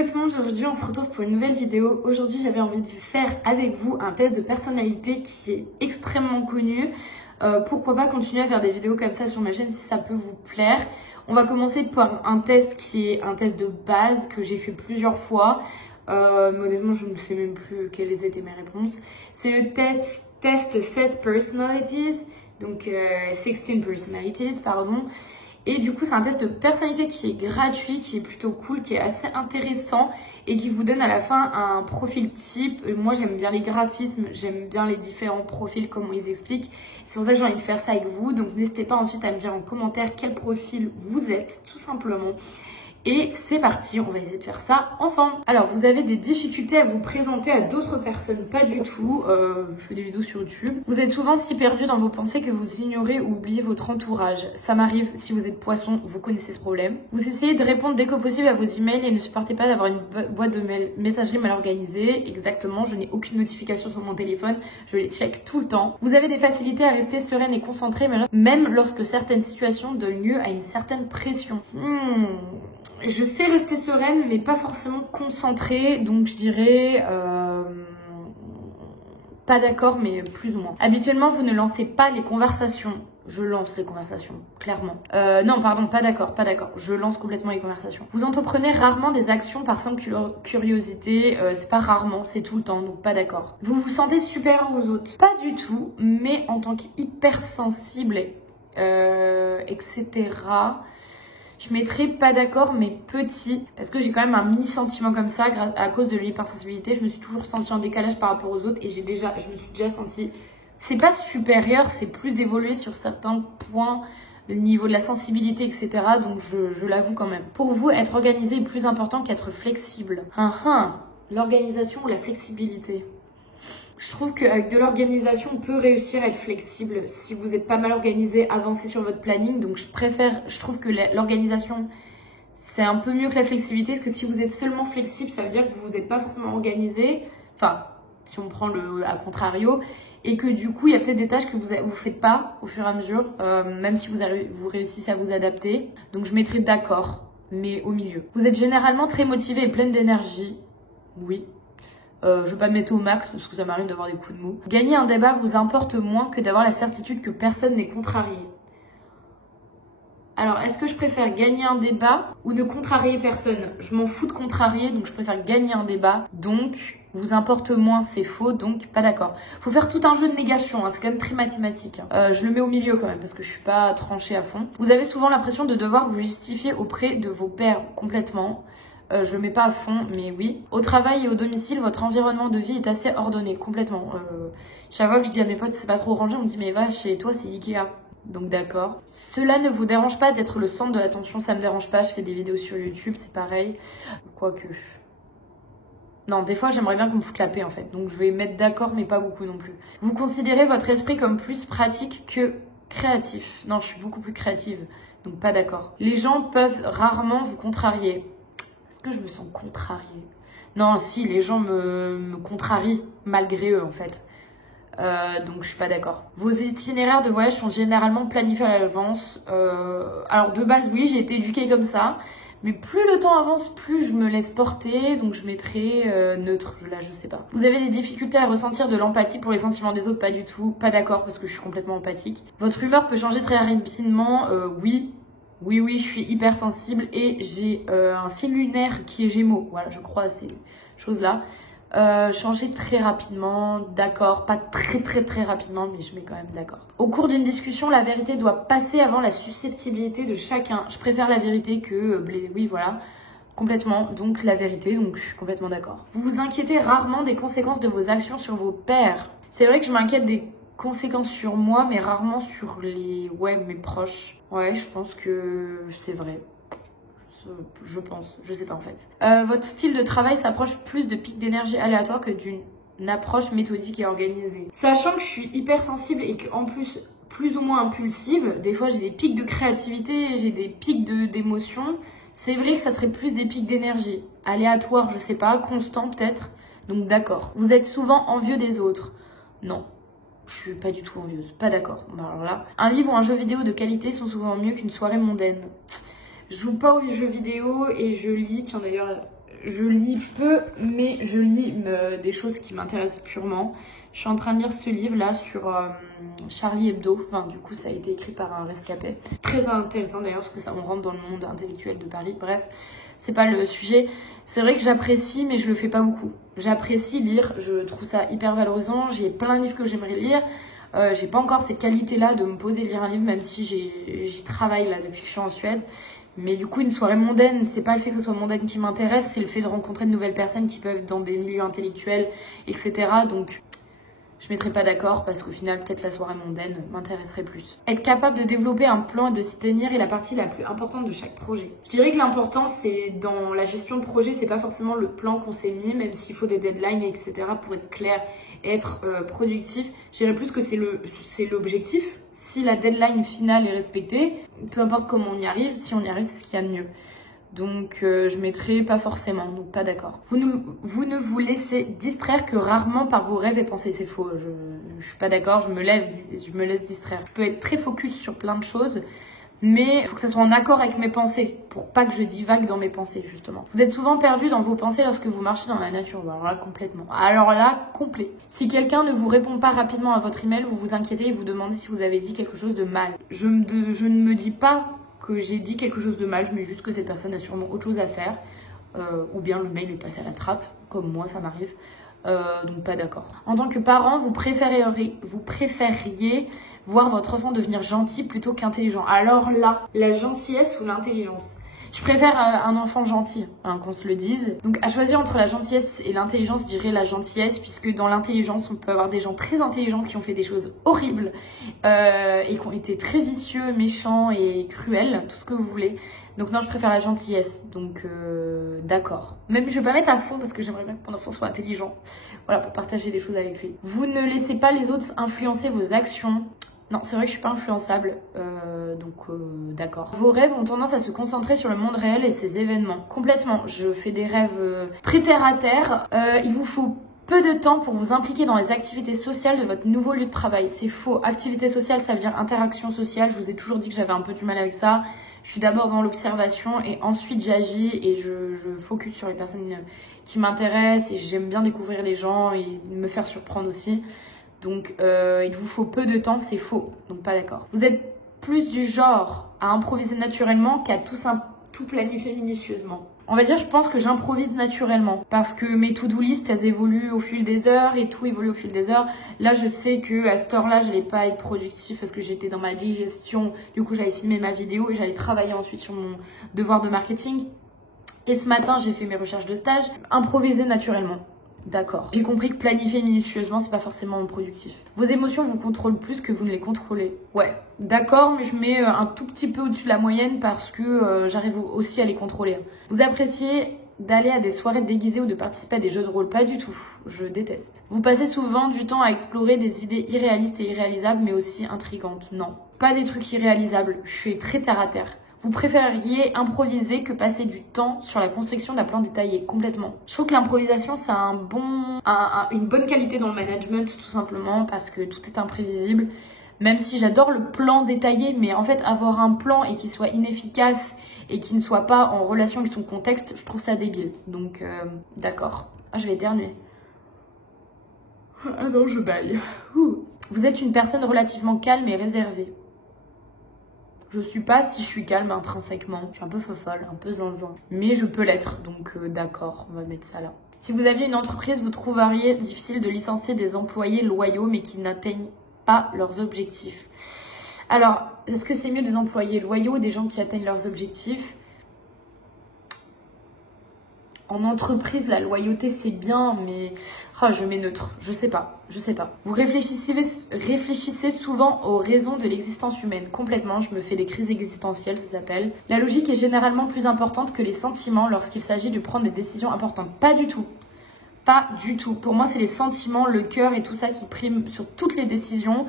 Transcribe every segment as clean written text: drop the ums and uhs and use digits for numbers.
Hello tout le monde, aujourd'hui on se retrouve pour une nouvelle vidéo. Aujourd'hui j'avais envie de faire avec vous un test de personnalité qui est extrêmement connu. Pourquoi pas continuer à faire des vidéos comme ça sur ma chaîne si ça peut vous plaire. On va commencer par un test qui est un test de base que j'ai fait plusieurs fois. Mais honnêtement je ne sais même plus quelles étaient mes réponses. C'est le test 16 personalities, donc 16 personalities pardon. Et du coup, c'est un test de personnalité qui est gratuit, qui est plutôt cool, qui est assez intéressant et qui vous donne à la fin un profil type. Moi, j'aime bien les graphismes, j'aime bien les différents profils, comment ils expliquent. C'est pour ça que j'ai envie de faire ça avec vous. Donc, n'hésitez pas ensuite à me dire en commentaire quel profil vous êtes, tout simplement. Et c'est parti, on va essayer de faire ça ensemble. Alors, vous avez des difficultés à vous présenter à d'autres personnes? Pas du tout. Je fais des vidéos sur YouTube. Vous êtes souvent si perdu dans vos pensées que vous ignorez ou oubliez votre entourage. Ça m'arrive, si vous êtes poisson, vous connaissez ce problème. Vous essayez de répondre dès que possible à vos emails et ne supportez pas d'avoir une boîte de messagerie mal organisée. Exactement, je n'ai aucune notification sur mon téléphone. Je les check tout le temps. Vous avez des facilités à rester sereine et concentrée, même lorsque certaines situations donnent lieu à une certaine pression. Je sais rester sereine, mais pas forcément concentrée, donc je dirais pas d'accord, mais plus ou moins. Habituellement, vous ne lancez pas les conversations. Je lance les conversations, clairement. Non, pardon, pas d'accord, pas d'accord. Je lance complètement les conversations. Vous entreprenez rarement des actions par simple curiosité. C'est pas rarement, c'est tout le temps, donc pas d'accord. Vous vous sentez supérieur aux autres? Pas du tout, mais en tant qu'hypersensible, etc., je mettrais pas d'accord, mais petit, parce que j'ai quand même un mini sentiment comme ça, à cause de l'hypersensibilité. Je me suis toujours sentie en décalage par rapport aux autres et je me suis déjà sentie, c'est pas supérieur, c'est plus évolué sur certains points, le niveau de la sensibilité, etc. Donc je l'avoue quand même. Pour vous, être organisé est plus important qu'être flexible. L'organisation ou la flexibilité? Je trouve qu'avec de l'organisation, on peut réussir à être flexible. Si vous n'êtes pas mal organisé, avancez sur votre planning. Donc je trouve que l'organisation, c'est un peu mieux que la flexibilité. Parce que si vous êtes seulement flexible, ça veut dire que vous n'êtes pas forcément organisé. Enfin, si on prend le à contrario. Et que du coup, il y a peut-être des tâches que vous ne faites pas au fur et à mesure. Même si vous réussissez à vous adapter. Donc je mettrai d'accord, mais au milieu. Vous êtes généralement très motivé et pleine d'énergie. Oui. Je vais pas me mettre au max parce que ça m'arrive d'avoir des coups de mou. Gagner un débat vous importe moins que d'avoir la certitude que personne n'est contrarié. Alors, est-ce que je préfère gagner un débat ou ne contrarier personne? Je m'en fous de contrarier, donc je préfère gagner un débat. Donc, vous importe moins, c'est faux, donc pas d'accord. Faut faire tout un jeu de négation, hein, c'est quand même très mathématique. Je le mets au milieu quand même parce que je suis pas tranchée à fond. Vous avez souvent l'impression de devoir vous justifier auprès de vos pairs complètement. Je le mets pas à fond, mais oui. Au travail et au domicile, votre environnement de vie est assez ordonné, complètement. Chaque fois que je dis à mes potes, c'est pas trop rangé, on me dit, mais va, chez toi, c'est Ikea. Donc d'accord. Cela ne vous dérange pas d'être le centre de l'attention? Ça me dérange pas, je fais des vidéos sur YouTube, c'est pareil. Quoique... Non, des fois, j'aimerais bien qu'on me foute la paix, en fait. Donc je vais mettre d'accord, mais pas beaucoup non plus. Vous considérez votre esprit comme plus pratique que créatif? Non, je suis beaucoup plus créative, donc pas d'accord. Les gens peuvent rarement vous contrarier. Est-ce que je me sens contrariée? Non, si, les gens me contrarient malgré eux, en fait. Donc, je suis pas d'accord. Vos itinéraires de voyage sont généralement planifiés à l'avance. Alors, de base, oui, j'ai été éduquée comme ça. Mais plus le temps avance, plus je me laisse porter. Donc, je mettrai neutre. Là, je sais pas. Vous avez des difficultés à ressentir de l'empathie pour les sentiments des autres? Pas du tout. Pas d'accord, parce que je suis complètement empathique. Votre humeur peut changer très rapidement? Oui. Oui, je suis hypersensible et j'ai un signe lunaire qui est Gémeaux. Voilà, je crois à ces choses-là. Changer très rapidement, d'accord. Pas très rapidement, mais je mets quand même d'accord. Au cours d'une discussion, la vérité doit passer avant la susceptibilité de chacun. Je préfère la vérité que... oui, voilà, complètement. Donc la vérité, donc je suis complètement d'accord. Vous vous inquiétez rarement des conséquences de vos actions sur vos pairs? C'est vrai que je m'inquiète des conséquences sur moi, mais rarement sur mes proches. Ouais, je pense que c'est vrai. Je pense, je sais pas en fait. Votre style de travail s'approche plus de pics d'énergie aléatoires que d'une approche méthodique et organisée. Sachant que je suis hypersensible et qu'en plus ou moins impulsive, des fois j'ai des pics de créativité, j'ai des pics d'émotion. C'est vrai que ça serait plus des pics d'énergie. Aléatoires, je sais pas, constant peut-être. Donc d'accord. Vous êtes souvent envieux des autres? Non. Je suis pas du tout envieuse, pas d'accord. Alors là, un livre ou un jeu vidéo de qualité sont souvent mieux qu'une soirée mondaine. Je joue pas aux jeux vidéo et je lis, tiens d'ailleurs, je lis peu, mais je lis des choses qui m'intéressent purement. Je suis en train de lire ce livre là sur Charlie Hebdo. Enfin, du coup, ça a été écrit par un rescapé. Très intéressant d'ailleurs, parce que ça on rentre dans le monde intellectuel de Paris. Bref, c'est pas le sujet. C'est vrai que j'apprécie, mais je le fais pas beaucoup. J'apprécie lire, je trouve ça hyper valorisant. J'ai plein de livres que j'aimerais lire. J'ai pas encore cette qualité-là de me poser et lire un livre, même si j'y travaille là depuis que je suis en Suède. Mais du coup, une soirée mondaine, c'est pas le fait que ce soit mondaine qui m'intéresse, c'est le fait de rencontrer de nouvelles personnes qui peuvent être dans des milieux intellectuels, etc. Donc, je ne mettrai pas d'accord parce qu'au final, peut-être la soirée mondaine m'intéresserait plus. Être capable de développer un plan et de s'y tenir est la partie la plus importante de chaque projet. Je dirais que l'important, c'est dans la gestion de projet, c'est pas forcément le plan qu'on s'est mis, même s'il faut des deadlines, etc. pour être clair et être productif. Je dirais plus que c'est l'objectif. Si la deadline finale est respectée, peu importe comment on y arrive, si on y arrive, c'est ce qu'il y a de mieux. Donc je mettrai pas forcément, donc pas d'accord. Vous ne vous laissez distraire que rarement par vos rêves et pensées, c'est faux. Je suis pas d'accord, je me laisse distraire. Je peux être très focus sur plein de choses, mais il faut que ça soit en accord avec mes pensées, pour pas que je divague dans mes pensées, justement. Vous êtes souvent perdu dans vos pensées lorsque vous marchez dans la nature. Alors là, complètement. Alors là, complet. Si quelqu'un ne vous répond pas rapidement à votre email, vous vous inquiétez et vous demandez si vous avez dit quelque chose de mal. Je ne me dis pas que j'ai dit quelque chose de mal, je mets juste que cette personne a sûrement autre chose à faire, ou bien le mail est passé à la trappe, comme moi, ça m'arrive. Donc pas d'accord. En tant que parent, vous préfériez voir votre enfant devenir gentil plutôt qu'intelligent. Alors là, la gentillesse ou l'intelligence? Je préfère un enfant gentil, hein, qu'on se le dise. Donc à choisir entre la gentillesse et l'intelligence, je dirais la gentillesse, puisque dans l'intelligence, on peut avoir des gens très intelligents qui ont fait des choses horribles et qui ont été très vicieux, méchants et cruels, tout ce que vous voulez. Donc non, je préfère la gentillesse, donc d'accord. Même je vais pas mettre à fond parce que j'aimerais bien que mon enfant soit intelligent. Voilà, pour partager des choses avec lui. Vous ne laissez pas les autres influencer vos actions. Non, c'est vrai que je suis pas influençable, d'accord. Vos rêves ont tendance à se concentrer sur le monde réel et ses événements. Complètement, je fais des rêves très terre à terre. Il vous faut peu de temps pour vous impliquer dans les activités sociales de votre nouveau lieu de travail. C'est faux. Activité sociale, ça veut dire interaction sociale. Je vous ai toujours dit que j'avais un peu du mal avec ça. Je suis d'abord dans l'observation et ensuite j'agis et je focus sur les personnes qui m'intéressent et j'aime bien découvrir les gens et me faire surprendre aussi. Donc il vous faut peu de temps, c'est faux, donc pas d'accord. Vous êtes plus du genre à improviser naturellement qu'à tout planifier minutieusement. On va dire, je pense que j'improvise naturellement parce que mes to-do list, elles évoluent au fil des heures et tout évolue au fil des heures. Là, je sais que à cette heure-là, je n'allais pas être productif parce que j'étais dans ma digestion. Du coup, j'allais filmer ma vidéo et j'allais travailler ensuite sur mon devoir de marketing. Et ce matin, j'ai fait mes recherches de stage. Improviser naturellement. D'accord. J'ai compris que planifier minutieusement, c'est pas forcément productif. Vos émotions vous contrôlent plus que vous ne les contrôlez. Ouais, d'accord, mais je mets un tout petit peu au-dessus de la moyenne parce que j'arrive aussi à les contrôler. Vous appréciez d'aller à des soirées déguisées ou de participer à des jeux de rôle? Pas du tout, je déteste. Vous passez souvent du temps à explorer des idées irréalistes et irréalisables, mais aussi intrigantes? Non, pas des trucs irréalisables, je suis très terre à terre. Vous préfériez improviser que passer du temps sur la construction d'un plan détaillé? Complètement. Je trouve que l'improvisation, c'est une bonne qualité dans le management, tout simplement, parce que tout est imprévisible. Même si j'adore le plan détaillé, mais en fait, avoir un plan et qu'il soit inefficace et qu'il ne soit pas en relation avec son contexte, je trouve ça débile. Donc, d'accord. Ah, je vais éternuer. Ah non, je baille. Vous êtes une personne relativement calme et réservée. Je suis pas si je suis calme intrinsèquement. Je suis un peu fofolle, un peu zinzin. Mais je peux l'être, donc d'accord, on va mettre ça là. Si vous aviez une entreprise, vous trouveriez difficile de licencier des employés loyaux mais qui n'atteignent pas leurs objectifs. Alors, est-ce que c'est mieux des employés loyaux ou des gens qui atteignent leurs objectifs? En entreprise, la loyauté, c'est bien, mais je mets neutre. Je sais pas. Vous réfléchissez souvent aux raisons de l'existence humaine. Complètement, je me fais des crises existentielles, ça s'appelle. La logique est généralement plus importante que les sentiments lorsqu'il s'agit de prendre des décisions importantes. Pas du tout. Pas du tout. Pour moi, c'est les sentiments, le cœur et tout ça qui priment sur toutes les décisions.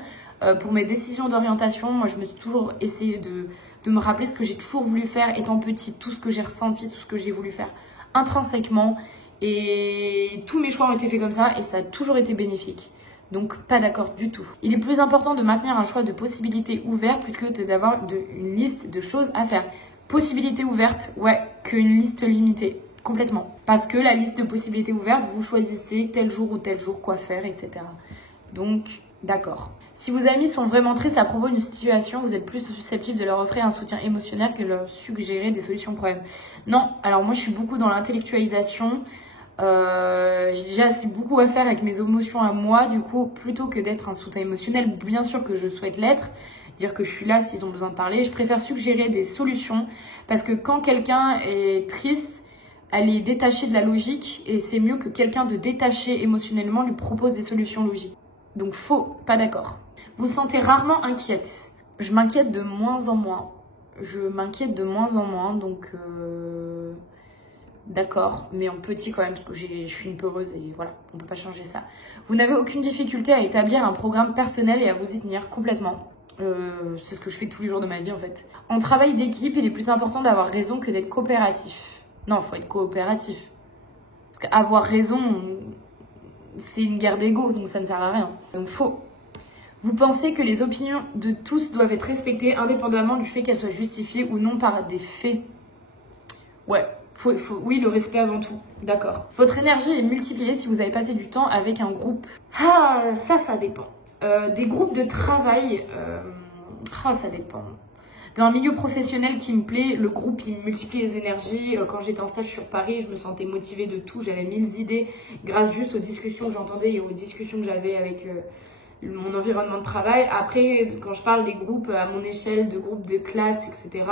Pour mes décisions d'orientation, moi, je me suis toujours essayé de me rappeler ce que j'ai toujours voulu faire étant petite, tout ce que j'ai ressenti, tout ce que j'ai voulu faire intrinsèquement, et tous mes choix ont été faits comme ça et ça a toujours été bénéfique. Donc pas d'accord du tout. Il est plus important de maintenir un choix de possibilités ouvertes plutôt que d'avoir une liste de choses à faire. Possibilités ouvertes, ouais, qu'une liste limitée. Complètement. Parce que la liste de possibilités ouvertes, vous choisissez tel jour ou tel jour quoi faire, etc. Donc, d'accord. Si vos amis sont vraiment tristes à propos d'une situation, vous êtes plus susceptible de leur offrir un soutien émotionnel que de leur suggérer des solutions au problème. Non, alors moi je suis beaucoup dans l'intellectualisation. J'ai déjà assez beaucoup à faire avec mes émotions à moi. Du coup, plutôt que d'être un soutien émotionnel, bien sûr que je souhaite l'être, dire que je suis là s'ils ont besoin de parler, je préfère suggérer des solutions. Parce que quand quelqu'un est triste, elle est détachée de la logique et c'est mieux que quelqu'un de détaché émotionnellement lui propose des solutions logiques. Donc faux, pas d'accord. Vous vous sentez rarement inquiète. Je m'inquiète de moins en moins. Donc d'accord, mais en petit quand même, parce que je suis une peureuse et voilà, on peut pas changer ça. Vous n'avez aucune difficulté à établir un programme personnel et à vous y tenir complètement. C'est ce que je fais tous les jours de ma vie en fait. En travail d'équipe, il est plus important d'avoir raison que d'être coopératif. Non, faut être coopératif. Parce qu'avoir raison, c'est une guerre d'ego, donc ça ne sert à rien. Donc faux. Vous pensez que les opinions de tous doivent être respectées indépendamment du fait qu'elles soient justifiées ou non par des faits. Ouais, oui, le respect avant tout. D'accord. Votre énergie est multipliée si vous avez passé du temps avec un groupe. Ah, ça dépend. Des groupes de travail, ça dépend. Dans un milieu professionnel qui me plaît, le groupe, il multiplie les énergies. Quand j'étais en stage sur Paris, je me sentais motivée de tout. J'avais 1000 idées grâce juste aux discussions que j'entendais et aux discussions que j'avais avec mon environnement de travail. Après, quand je parle des groupes à mon échelle, de groupes de classe, etc.,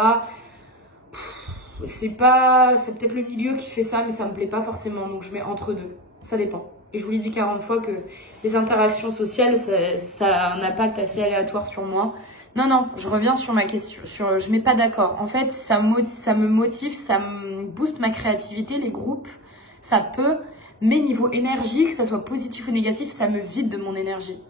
c'est peut-être le milieu qui fait ça, mais ça me plaît pas forcément. Donc je mets entre deux. Ça dépend. Et je vous l'ai dit 40 fois que les interactions sociales, ça a un impact assez aléatoire sur moi. Non, je reviens sur ma question. Je mets pas d'accord. En fait, ça me motive, ça me booste ma créativité, les groupes, ça peut. Mais niveau énergie, que ça soit positif ou négatif, ça me vide de mon énergie.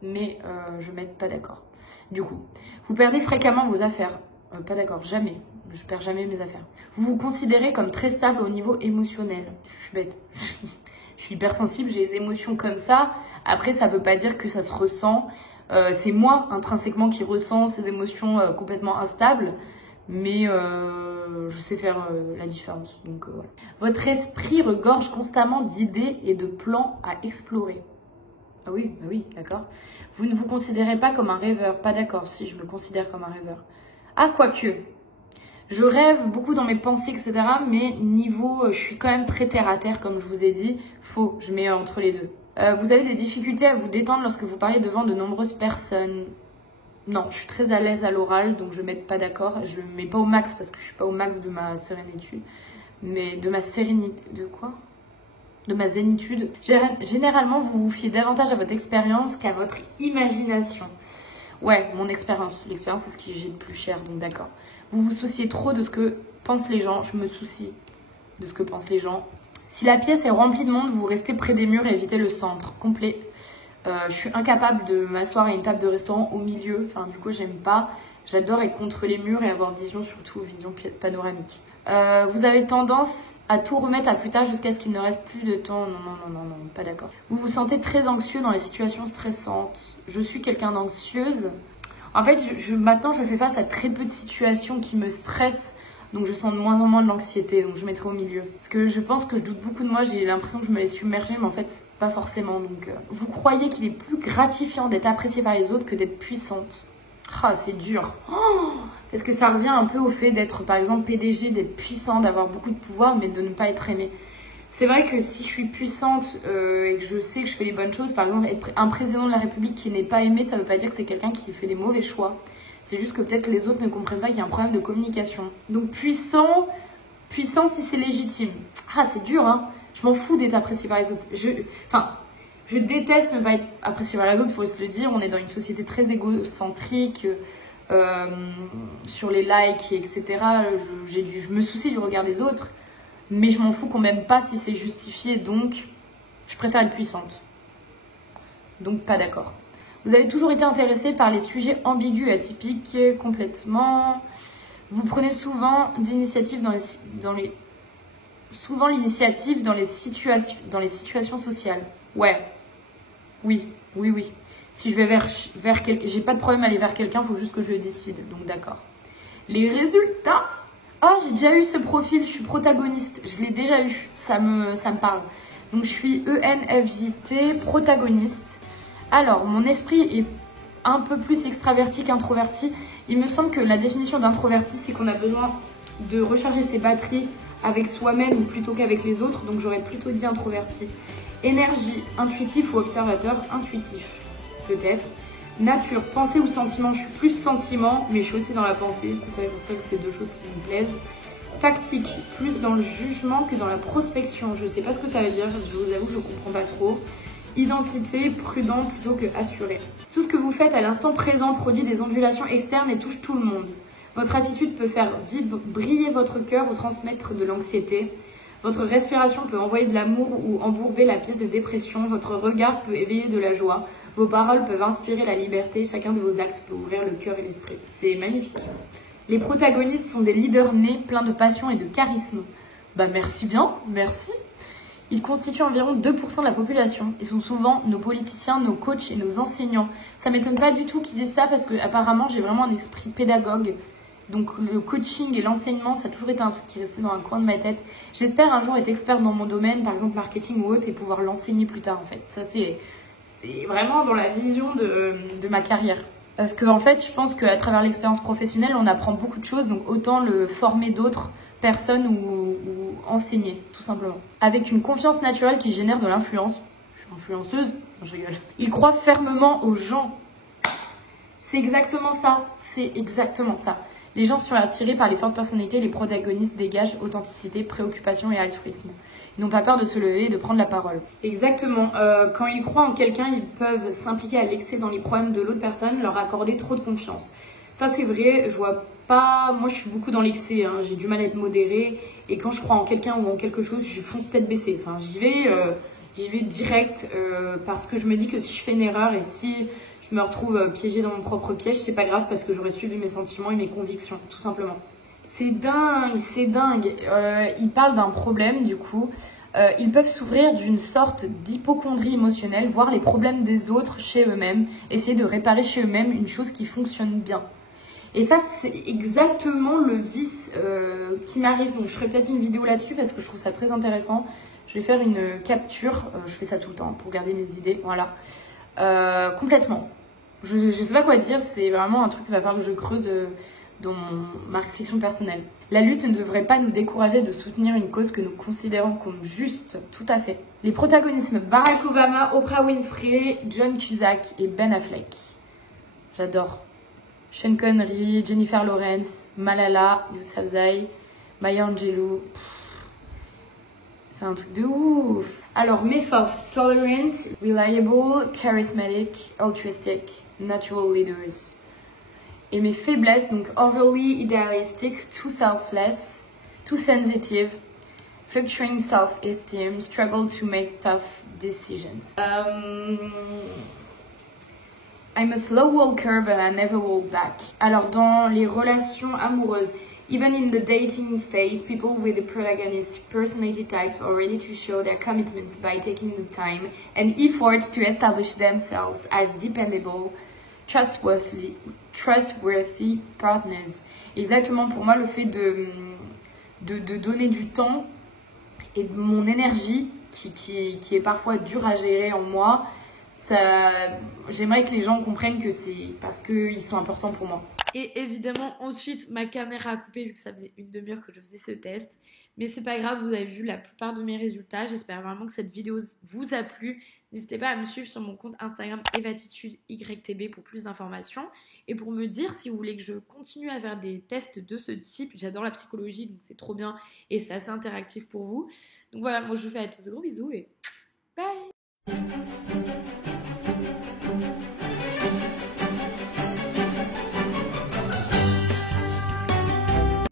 Mais je mets pas d'accord. Du coup, vous perdez fréquemment vos affaires. Pas d'accord, jamais. Je perds jamais mes affaires. Vous vous considérez comme très stable au niveau émotionnel. Je suis bête. Je suis hypersensible, j'ai des émotions comme ça. Après, ça veut pas dire que ça se ressent. C'est moi, intrinsèquement, qui ressens ces émotions complètement instables. Mais je sais faire la différence. Donc, voilà. Votre esprit regorge constamment d'idées et de plans à explorer. Ah oui, d'accord. Vous ne vous considérez pas comme un rêveur. Pas d'accord, si, je me considère comme un rêveur. Ah, quoique. Je rêve beaucoup dans mes pensées, etc. Mais niveau, je suis quand même très terre à terre, comme je vous ai dit. Faux, je mets entre les deux. Vous avez des difficultés à vous détendre lorsque vous parlez devant de nombreuses personnes. Non, je suis très à l'aise à l'oral, donc je ne mets pas d'accord. Je ne mets pas au max parce que je ne suis pas au max de ma sérénitude. Mais de ma sérénité... De quoi ? De ma zénitude. Généralement, vous vous fiez davantage à votre expérience qu'à votre imagination. Ouais, mon expérience. L'expérience, c'est ce que j'ai de plus cher, donc d'accord. Vous vous souciez trop de ce que pensent les gens. Je me soucie de ce que pensent les gens. Si la pièce est remplie de monde, vous restez près des murs et évitez le centre. Complet. Je suis incapable de m'asseoir à une table de restaurant au milieu. Enfin, du coup, j'aime pas. J'adore être contre les murs et avoir vision, surtout vision panoramique. Vous avez tendance à tout remettre à plus tard jusqu'à ce qu'il ne reste plus de temps. Non, pas d'accord. Vous vous sentez très anxieux dans les situations stressantes. Je suis quelqu'un d'anxieuse. En fait, maintenant, je fais face à très peu de situations qui me stressent. Donc, je sens de moins en moins de l'anxiété. Donc, je mettrai au milieu. Parce que je pense que je doute beaucoup de moi. J'ai l'impression que je me laisse submerger. Mais en fait, pas forcément. Donc, vous croyez qu'il est plus gratifiant d'être apprécié par les autres que d'être puissante. Ah, c'est dur. Est-ce que ça revient un peu au fait d'être, par exemple, PDG, d'être puissant, d'avoir beaucoup de pouvoir, mais de ne pas être aimé. C'est vrai que si je suis puissante et que je sais que je fais les bonnes choses, par exemple, être un président de la République qui n'est pas aimé, ça ne veut pas dire que c'est quelqu'un qui fait des mauvais choix. C'est juste que peut-être les autres ne comprennent pas qu'il y a un problème de communication. Donc puissant si c'est légitime. Ah, c'est dur, hein. Je m'en fous d'être apprécié par les autres. Je déteste ne pas être apprécié par les autres, il faut se le dire. On est dans une société très égocentrique, sur les likes, etc. Je me soucie du regard des autres, mais je m'en fous qu'on m'aime pas si c'est justifié, donc je préfère être puissante. Donc pas d'accord. Vous avez toujours été intéressé par les sujets ambigus et atypiques, complètement. Vous prenez souvent l'initiative dans les situations sociales. Ouais. Oui. Si je vais vers quelqu'un, j'ai pas de problème à aller vers quelqu'un, il faut juste que je le décide. Donc d'accord. Les résultats, Oh, j'ai déjà eu ce profil, je suis protagoniste. Je l'ai déjà eu, ça me parle. Donc je suis ENFJT, protagoniste. Alors, mon esprit est un peu plus extraverti qu'introverti. Il me semble que la définition d'introverti, c'est qu'on a besoin de recharger ses batteries avec soi-même plutôt qu'avec les autres. Donc j'aurais plutôt dit introverti. Énergie, intuitif ou observateur, intuitif, peut-être. Nature, pensée ou sentiment, je suis plus sentiment, mais je suis aussi dans la pensée. C'est pour ça que c'est deux choses qui me plaisent. Tactique, plus dans le jugement que dans la prospection. Je ne sais pas ce que ça veut dire, je vous avoue, je ne comprends pas trop. Identité, prudent plutôt que assuré. Tout ce que vous faites à l'instant présent produit des ondulations externes et touche tout le monde. Votre attitude peut faire briller votre cœur ou transmettre de l'anxiété. Votre respiration peut envoyer de l'amour ou embourber la pièce de dépression. Votre regard peut éveiller de la joie. Vos paroles peuvent inspirer la liberté. Chacun de vos actes peut ouvrir le cœur et l'esprit. C'est magnifique. Les protagonistes sont des leaders nés, pleins de passion et de charisme. Bah merci bien, merci. Ils constituent environ 2% de la population et sont souvent nos politiciens, nos coachs et nos enseignants. Ça m'étonne pas du tout qu'ils disent ça parce que apparemment j'ai vraiment un esprit pédagogue. Donc le coaching et l'enseignement, ça a toujours été un truc qui est resté dans un coin de ma tête. J'espère un jour être experte dans mon domaine, par exemple marketing ou autre, et pouvoir l'enseigner plus tard en fait. Ça c'est vraiment dans la vision de ma carrière. Parce que en fait, je pense qu'à travers l'expérience professionnelle, on apprend beaucoup de choses, donc autant le former d'autres personnes ou enseigner, tout simplement. Avec une confiance naturelle qui génère de l'influence. Je suis influenceuse, non, je rigole. Ils croient fermement aux gens. C'est exactement ça, c'est exactement ça. Les gens sont attirés par les fortes personnalités, les protagonistes dégagent authenticité, préoccupation et altruisme. Ils n'ont pas peur de se lever et de prendre la parole. Exactement. Quand ils croient en quelqu'un, ils peuvent s'impliquer à l'excès dans les problèmes de l'autre personne, leur accorder trop de confiance. Ça, c'est vrai, je vois pas... Moi, je suis beaucoup dans l'excès, hein. J'ai du mal à être modérée. Et quand je crois en quelqu'un ou en quelque chose, je fonce tête baissée. Enfin, j'y vais direct parce que je me dis que si je fais une erreur et si je me retrouve piégée dans mon propre piège, c'est pas grave parce que j'aurais suivi mes sentiments et mes convictions, tout simplement. C'est dingue, c'est dingue. Ils parlent d'un problème, du coup. Ils peuvent s'ouvrir d'une sorte d'hypocondrie émotionnelle, voir les problèmes des autres chez eux-mêmes, essayer de réparer chez eux-mêmes une chose qui fonctionne bien. Et ça, c'est exactement le vice qui m'arrive. Donc, je ferai peut-être une vidéo là-dessus parce que je trouve ça très intéressant. Je vais faire une capture. Je fais ça tout le temps pour garder mes idées. Voilà. Complètement. Je sais pas quoi dire. C'est vraiment un truc qu'il va falloir que je creuse dans ma réflexion personnelle. La lutte ne devrait pas nous décourager de soutenir une cause que nous considérons comme juste. Tout à fait. Les protagonistes: Barack Obama, Oprah Winfrey, John Cusack et Ben Affleck. J'adore. Sean Connery, Jennifer Lawrence, Malala Yousafzai, Maya Angelou. C'est un truc de ouf. Alors, mes forces: tolerance, reliable, charismatic, altruistic, natural leaders. Et mes faiblesses, donc overly idealistic, too selfless, too sensitive, fluctuating self-esteem, struggle to make tough decisions. I'm a slow walker, but I never walk back. Alors, dans les relations amoureuses, even in the dating phase, people with a protagonist personality type are ready to show their commitment by taking the time and effort to establish themselves as dependable, trustworthy partners. Exactement, pour moi, le fait de donner du temps et de mon énergie, qui est parfois dure à gérer en moi, j'aimerais que les gens comprennent que c'est parce qu'ils sont importants pour moi. Et évidemment, ensuite, ma caméra a coupé vu que ça faisait une demi-heure que je faisais ce test. Mais c'est pas grave, vous avez vu la plupart de mes résultats. J'espère vraiment que cette vidéo vous a plu. N'hésitez pas à me suivre sur mon compte Instagram evatitudeytb pour plus d'informations. Et pour me dire si vous voulez que je continue à faire des tests de ce type. J'adore la psychologie, donc c'est trop bien et c'est assez interactif pour vous. Donc voilà, moi je vous fais à tous de gros bisous et bye!